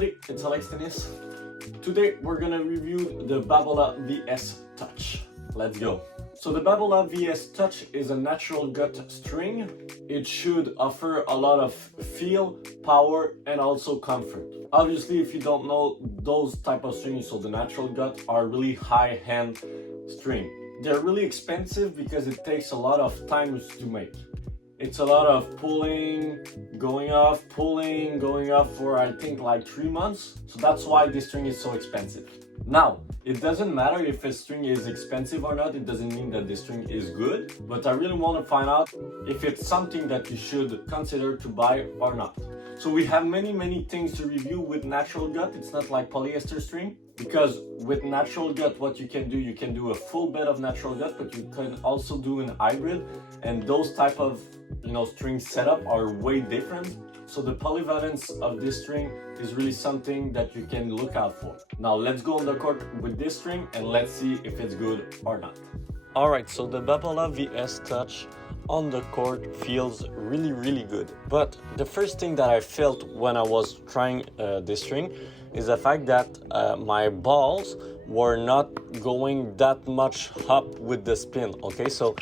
everybody, it's Alex Tennis. Today we're gonna review the Babolat VS Touch. Let's go. So the Babolat VS Touch is a natural gut string. It should offer a lot of feel, power, and also comfort. Obviously, if you don't know, those type of strings, so the natural gut, are really high-end string. They're really expensive because it takes a lot of time to make. It's a lot of pulling, going off, pulling, going off for I think like 3 months. So that's why this string is so expensive. Now, it doesn't matter if a string is expensive or not. It doesn't mean that this string is good. But I really want to find out if it's something that you should consider to buy or not. So we have many things to review with natural gut. It's not like polyester string. Because with natural gut, what you can do a full bed of natural gut, but you can also do an hybrid, and those type of string setup are way different. So the polyvalence of this string is really something that you can look out for. Now let's go on the court with this string and let's see if it's good or not. Alright, so the Babolat VS Touch on the court feels really good. But the first thing that I felt when I was trying this string is the fact that my balls were not going that much up with the spin. Okay, so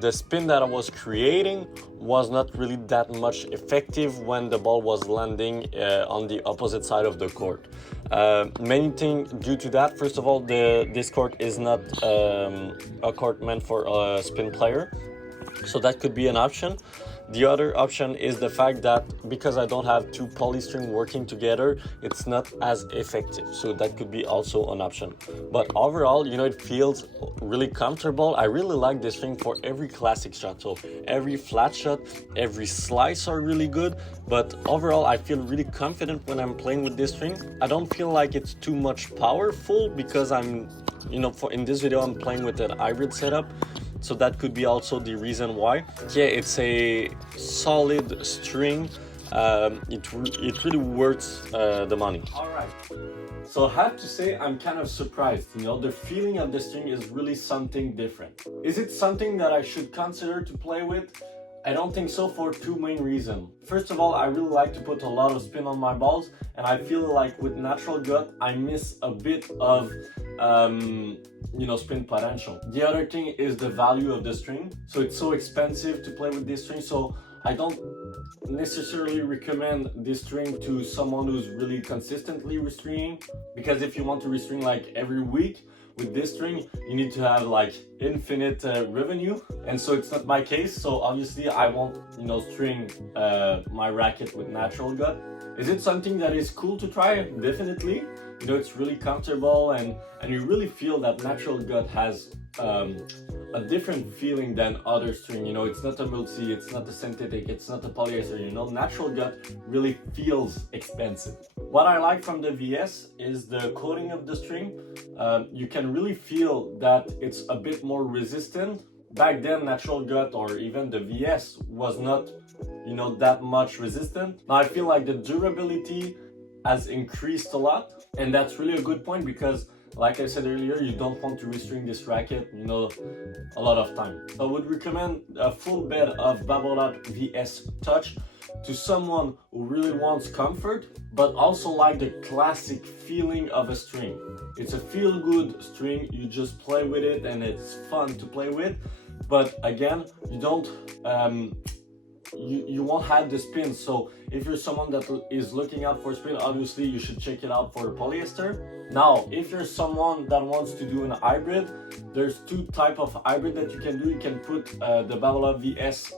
the spin that I was creating was not really that much effective when the ball was landing on the opposite side of the court. Many things due to that. First of all, this court is not a court meant for a spin player, so that could be an option. The other option is the fact that because I don't have two poly string working together, it's not as effective. So that could be also an option. But overall, it feels really comfortable. I really like this string for every classic shot. So every flat shot, every slice are really good. But overall, I feel really confident when I'm playing with this string. I don't feel like it's too much powerful because I'm, in this video, I'm playing with a hybrid setup. So that could be also the reason why. Yeah, it's a solid string. It really worth the money. All right. So I have to say I'm kind of surprised. The feeling of the string is really something different. Is it something that I should consider to play with? I don't think so, for two main reasons. First of all, I really like to put a lot of spin on my balls, and I feel like with natural gut, I miss a bit of spin potential. The other thing is the value of the string. So it's so expensive to play with this string, so I don't necessarily recommend this string to someone who's really consistently restringing, because if you want to restring like every week with this string, you need to have like infinite revenue, and so it's not my case. So obviously I won't string my racket with natural gut. Is it something that is cool to try? Definitely. It's really comfortable, and you really feel that natural gut has a different feeling than other string. It's not a multi, it's not a synthetic, it's not a polyester. Natural gut really feels expensive. What I like from the VS is the coating of the string. You can really feel that it's a bit more resistant. Back then, natural gut or even the VS was not that much resistant. Now I feel like the durability has increased a lot, and that's really a good point because, like I said earlier, you don't want to restring this racket a lot of time. So I would recommend a full bed of Babolat VS Touch to someone who really wants comfort but also like the classic feeling of a string. It's a feel-good string. You just play with it and it's fun to play with, but again, you don't you won't have the spin. So if you're someone that is looking out for spin, obviously you should check it out for polyester. Now, if you're someone that wants to do an hybrid, there's two types of hybrid that you can do. You can put the Babolat VS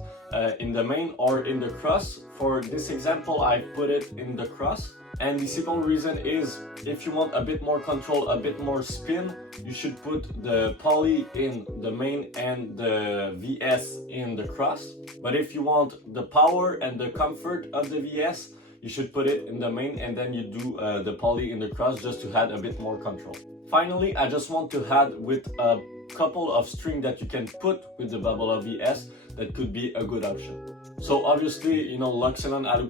in the main or in the cross. For this example, I put it in the cross. And the simple reason is, if you want a bit more control, a bit more spin, you should put the poly in the main and the VS in the cross. But if you want the power and the comfort of the VS, you should put it in the main and then you do the poly in the cross just to add a bit more control. Finally, I just want to add with a couple of strings that you can put with the Babolat VS that could be a good option. So obviously, Luxilon Alu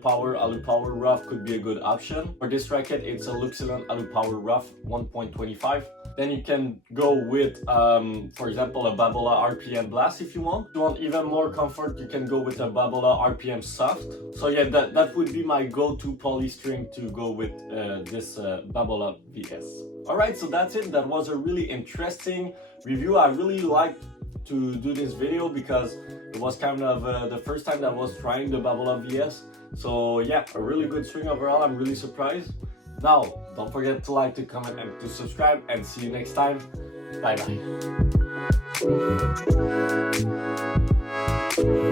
Power Rough could be a good option. For this racket, it's a Luxilon Alu Power Rough 1.25. Then you can go with, for example, a Babolat RPM Blast if you want. If you want even more comfort, you can go with a Babolat RPM Soft. So yeah, that would be my go-to poly string to go with this Babolat VS. Alright, so that's it. That was a really interesting review. I really liked to do this video because it was kind of the first time that I was trying the Babolat VS. So yeah, a really good string overall. I'm really surprised. Now, don't forget to like, to comment, and to subscribe, and see you next time. Bye bye.